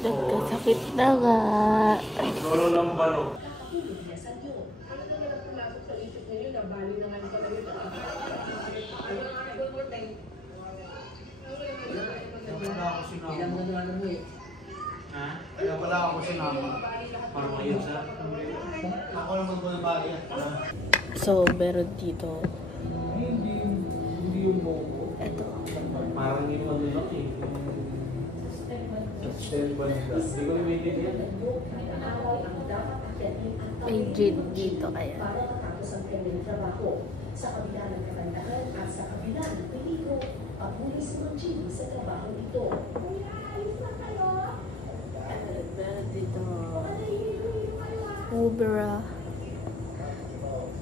Nagkasakit na nga. Lolo ng balo. Kaya pala ako sinama. Parang ngayon sa... Ako lang magbabali. So, meron dito. Hindi yung bobo. Ito. Parang yung malulaki. Stand by that. Hindi ko naiintindihan. May gin dito kaya. Sa kabila ng kagandahan at sa kabila ng peligro, patuloy si Mang Jimmy sa trabaho nito. Kuya, alis na kayo! Meron dito. Ubera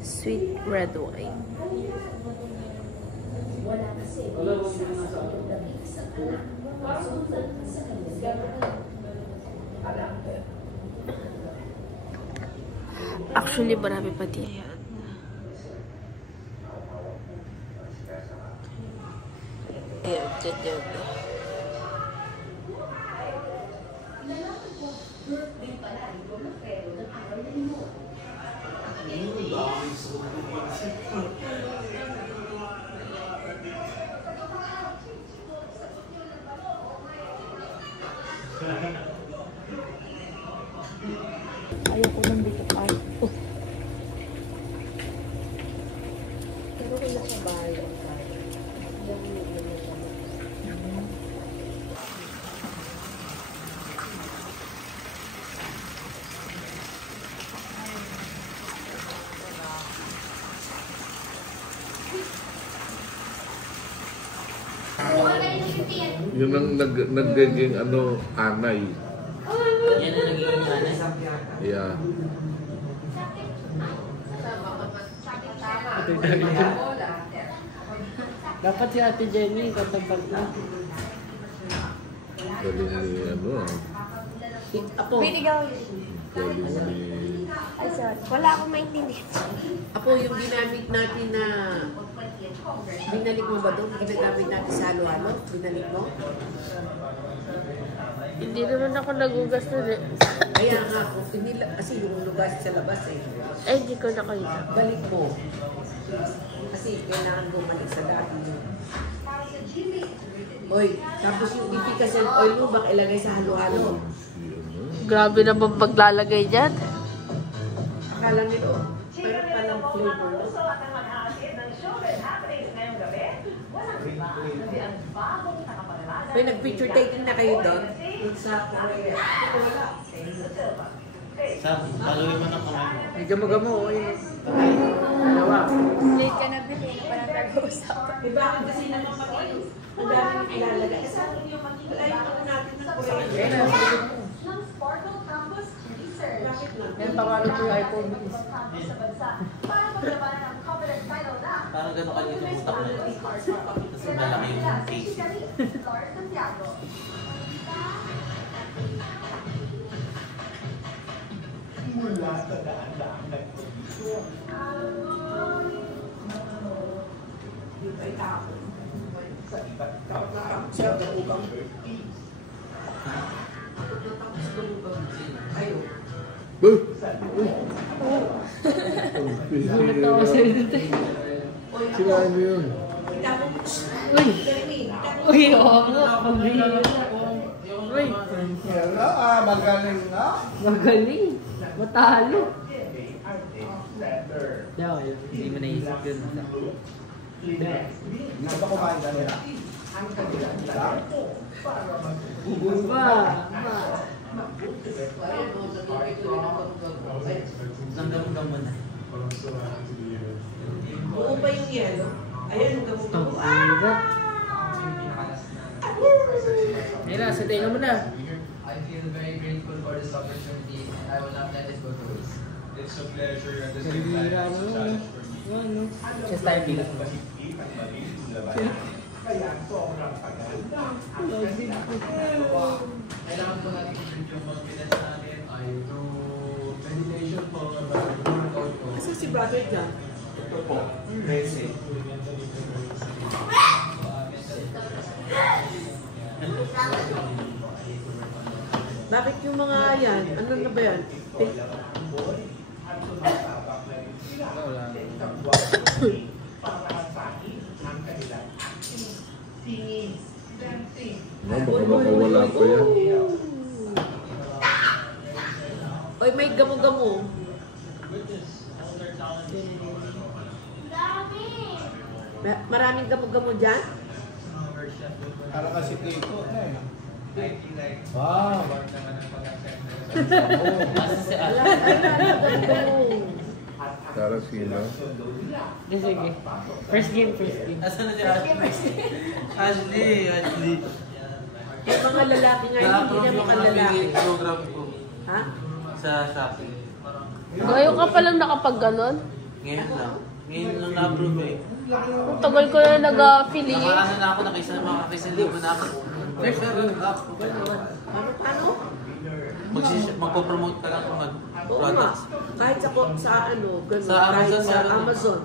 sweet red wine. Wala kasi sa labig sa anak, masundan sa kanyang gagawin. Actually, marami pa dito. Ayan, dyan. Birthday pala ito na pero ng araw na ino. Ayoko nang dito pa. Pero kung nasa bahay lang tayo. Yun ang nagiging anay. Yan ang naging anay. Yeah. Dapat si Ate Jenny, katabag na. Galing ni Apo. galing ni... Ay, sorry. Wala akong maintindihan. Apo, yung ginamit natin na... Binalik mo ba doon? Ginagamit natin sa halo-halo? Binalik mo? Hindi naman ako nagugas na eh. Kaya nga ako, kasi yung lugas sa labas eh. Eh, hindi ko nakita. Balik mo. Kasi kailangan bumalik sa dati yun. Oy, tapos yung efficacy oil mo, baka ilagay sa halo-halo. Grabe naman paglalagay dyan. Akala nito, pero palang flavor. May nag-picture taking na kayo doon? Sa Korea. Sabi, pagawin mo na kamay mo. Medyo magamo, okay. Dalawa. Late ka na bilhin, parang nag-uusap. Eh bakit kasi naman pag-iin? Ang dami ilalagay. Sa akin yung wala yung natin ng Korea. Ng Sparkle Campus Research. Bakit na? Yan, pangalan ko yung iPhone. Campus sa bansa. Para maglabanan ng covenant title na Parang gano'n kanina utak mo. Kasi malaki yung face. Lord Santiago. Mula sa daan-daan nagpapito. Yung ay tao. Sa iba't ibang Siya ang ubang. Ayaw. Natawa sa'yo dito eh. Sila ano yun? Uy! Uy, oo nga. Uy! Hello, magaling na. Magaling. Matalo. Hindi mo naisip yun. Hindi ka ba kumain ka nila? Ang kanilang lang. Ba? Nanggamgam mo na. Buo pa yung yelo. Ayan, yung gamot Ito, mo. ang hirap. Ayun na, sa tenga mo na. I feel very grateful for this opportunity and I will not let it go to waste. It's a pleasure at the same Sarili time. mo. It's a challenge for me. Ano? Just tayo bilang. Mahigpit at malinis na labanan. Kaya sobrang paganda. Kailangan po natin i-build yung confidence natin ay through meditation po or workout po. Kasi si brother dyan. Ito po, Messi. Bakit yung mga yan? Ano na ba yan? Baka makawala ko yan. Oy, may gamo-gamo. Maraming gamo-gamo dyan? Para kasi dito na eh. Wow! Wala, gamo-gamo. Para sino? Sige. First game. Asan na si Ashley? Ashley. Yung mga lalaki nga, hindi Na-approve na yung mga lalaki. program ko Ha? sa Shopee. Ngayon ka palang nakapag ganon? Ngayon lang. Ngayon lang na-approve eh. Ang tagal ko na nag-affiliate. Nakaano na ako, makakisalibo na ako. First time up. Paano? Magpo-promote ka lang kung Oo nga. products. Kahit sa ano, ganun. Sa Kahit Amazon, sa meron. Amazon.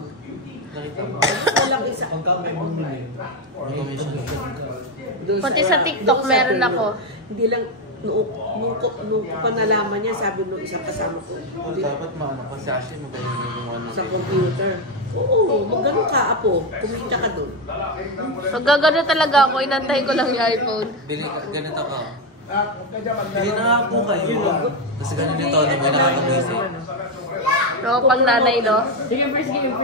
Nakita mo. Walang isa. Commission. Doon Pati sa TikTok doon meron sabi ako. mo, hindi lang, nung ko nalaman niya, sabi nung isang kasama ko, hindi, Dapat maano ka si Ashley, magaling yung ano. sa computer. Oo, magano ka, apo. Kumita ka doon. Pag gagano talaga ako, inantay ko lang yung iPhone. Bili ka, ganito ka. Huwag ka dyan Bili na nga po kayo. Kasi ganun yung tono mo, nakakabisi. No, pang nanay, no? Sige, first game.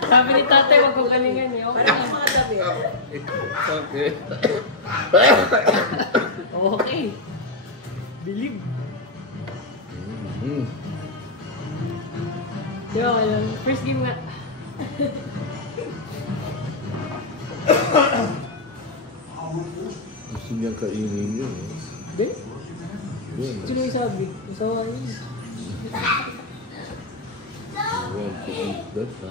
Sabi ni tatay, wag kong galingan eh. Okay. Parang mga damit. Okay. Okay. Believe. Di ba, okay lang. First game nga. Gusto niya kainin yun. Di? Yun. Sino yung sabi? Isawa niya. I want to eat that, ha?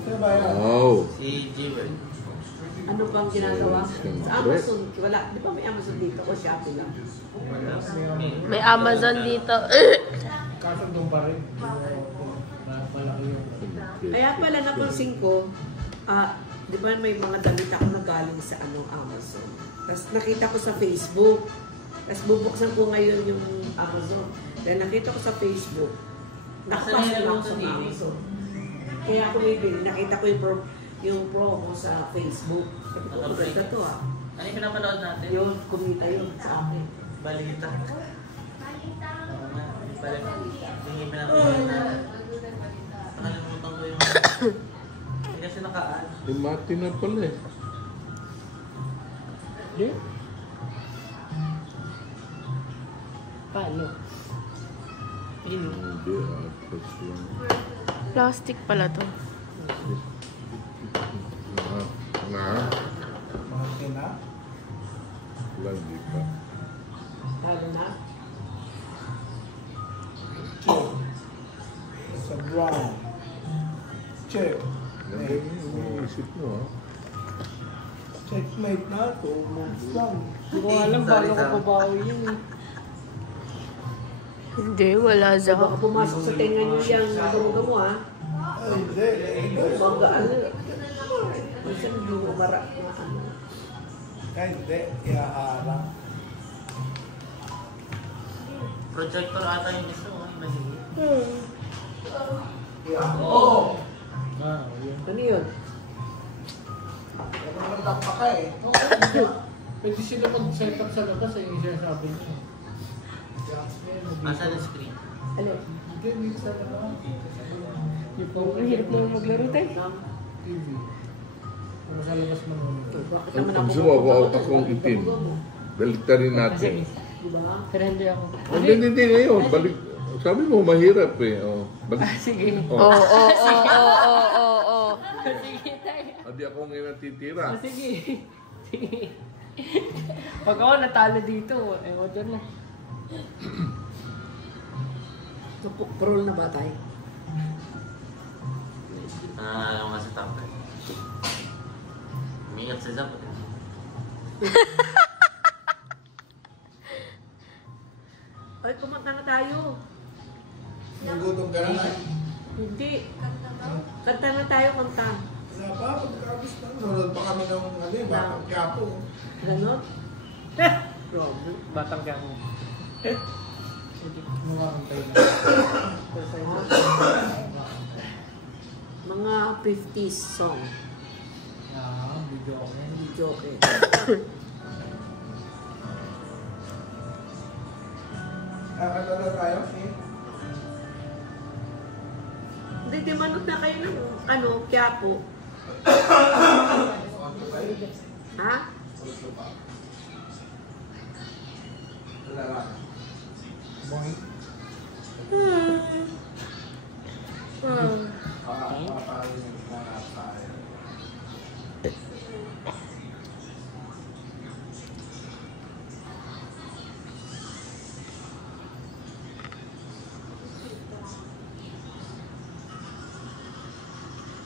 Sino ba yan? Wow. Si Jewel. Ano bang ginagawa? Sa Amazon, wala. Di ba may Amazon dito o Shopee lang? May Amazon dito. Kaso doon pa rin. Malaki yun. Kaya pala napansin ko, di ba may mga damit ako na galing sa Amazon. Tapos nakita ko sa Facebook. Tapos bubuksan ko ngayon yung Amazon. Dahil nakita ko sa Facebook. Nakapasok na ako sa Amazon. Kaya ako may bili. Nakita ko yung promo sa Facebook. Sabi ko, maganda to ah. Ano yung pinapanood natin? Yun, kumita yun sa akin. Balita. Oo nga, balita. Yung yung pinapanood natin. Nakalimutan ko yung... Hindi kasi nakaan. Mati na pala eh. Di? Paano? Pino. Hindi, atas lang. Plastic pala to. Malaki na. Wala, di pa. Talo na. Check. Sa brown. Check. Nandun yung iniisip mo, ha? Checkmate na. 2 moves lang. Hindi ko alam paano ko pabawi yun eh. Hindi, wala So, baka sa. pumasok sa tenga niyo yung gamo-gamo ah. Ay, hindi. Bangga ano. Minsan hindi mo mara na ano. Kahit hindi. Iaarang. Projector ata yung gusto mo. Mahigit. Oo. Ano yun? Ano naman pa ka eh. Pwede sila mag-set up sa labas eh, yung sinasabi niya. Asa na screen? Ano? Yung po, ang hirap naman maglaro tayo. TV. Kung sa labas man naman. Bakit Ang naman ako gusto mo, pupunta akong sa itim. gamo-gamo? Baliktarin natin. Diba? Pero hindi ako. Hindi ngayon. Balik. Sabi mo, mahirap eh. Oh, balik. Sige. Oo. Sige tayo. Hindi ako ngayon natitira. Sige. Sige. Pag ako natalo dito, eh, order na. Pro na ba tayo? Ano nga sa tapos? Umiingat sa Zap. Ay, kumanta na tayo. nagutom ka na ay. Hindi. Kanta na tayo, kanta. Wala pa, pagkabis na. Nunod pa kami ng Batang Quiapo. Ganon? Problem. Batang ka mo. Mga 50s song. Video ko. Joke. Kakanta na tayo. Hindi, di manod na kayo ng Quiapo. Ha? Boy.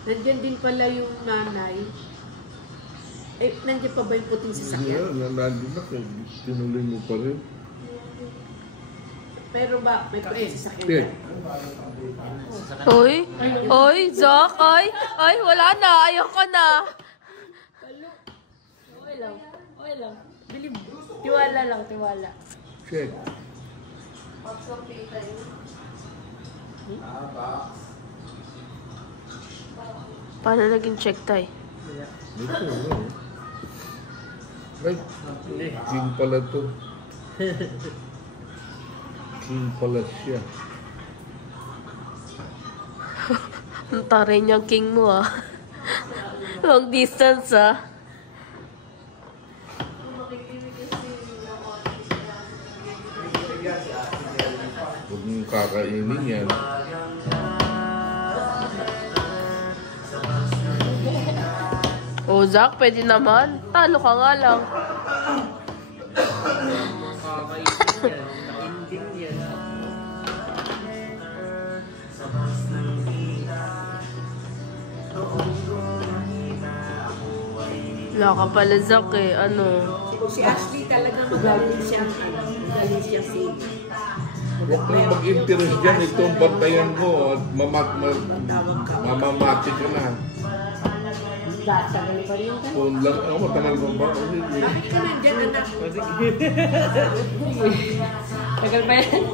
Nandiyan din pala yung nanay. Eh, nandiyan pa ba yung puting sasakyan? Nandun na kayo. Tinuloy mo pa rin. Pero ba, may puting sasakyan Yeah. ka? Uy, uy, Zach, ay, wala na, ayoko na. Okay lang. Okay lang. Believe. Tiwala lang, tiwala. Check. Paano naging check tay? Dito, no? Ay, king pala to. King pala siya. Ang taray niyang king mo ah. Long distance ah. Huwag mong kakainin yan. Oh, Zach, pwede naman. Talo ka nga lang. Makakaisip yan. Naka-ending yan. Wala ka pala, Zach eh. Ano? Si Ashley talagang magaling siyang sing. Huwag kang mag-interest dyan. Itong bantayan mo at mamamati ka na. Tagal pa rin ka. Kung lang, matagal mo ba? Bakit ka nandyan, anak? Tagal pa yan.